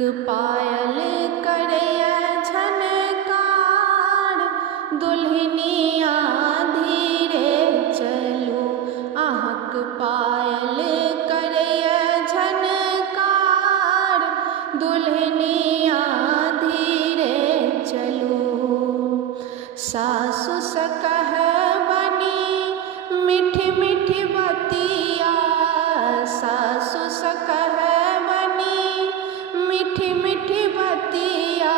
पायल करैया झनकार, दुल्हनिया धीरे चलू। अहाँक पायल करैया झनकार, दुल्हनिया धीरे चलू। सासु सँ कहबनि मीठी मीठी बतिया, सासु सँ कहबनि मीठी मीठी बतिया,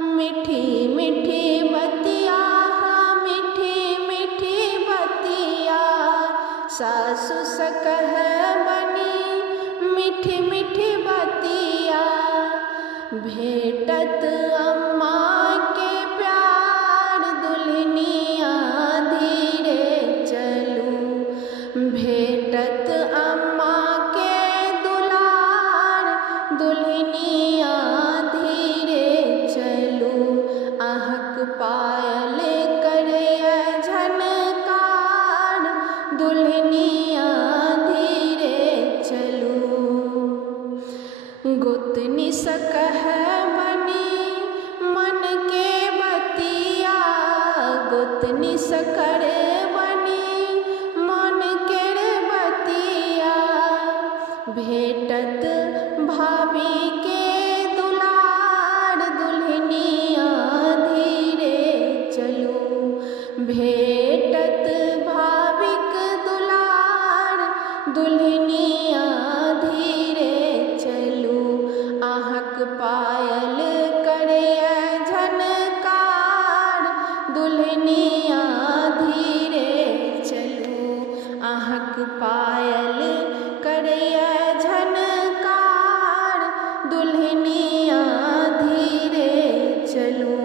मीठी मीठी बतिया, मीठी मीठी बतिया। सासु सँ कहबनि मीठी मीठी बतिया, भेटत अम्मा के प्यार, दुल्हनिया धीरे चलू। भेटत अम्मा के दुलार, दुल्हनिया धीरे चलू। अहाँक पायल करैया झनकार, दुल्हनिया धीरे चलू। गोतनी सँ कहबनि मन के बतिया, गोतनी सँ करबनि मन केर बतिया। भेटत भाभी के दुलार, दुल्हनिया धीरे चलू। भेटत भाभीक दुलार, दुल्हनिया धीरे चलू। अहाँक पायल करैया झनकार, दुल्हनिया धीरे चलू। अहाँक पायल करैया झनकार, दुल्हनिया धीरे चलू।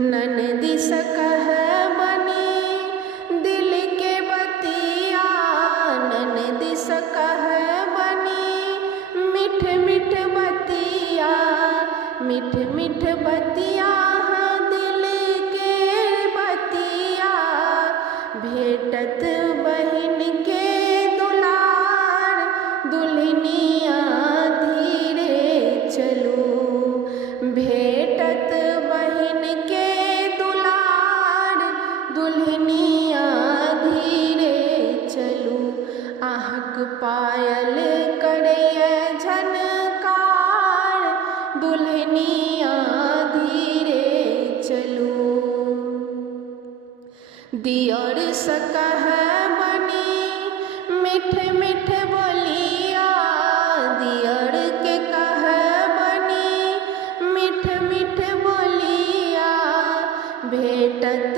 ननदी सँ कहबनि दिल के बतिया, ननदी सँ कहबनि मीठ मीठ बतिया, मीठ मीठ बतिया, दिल के बतिया। भेटत बहिन के दुलार, दुल्हनिया धीरे चलू। भेटत बहिन के दुलार, दुल्हनिया धीरे चलू। अहाँक पायल करैया झनकार, दुल्हनिया धीरे चलू। दियर सँ कहबनि मीठ मीठ बोलिया, दियर के कहबनि मीठ मीठ बोलिया। भेटत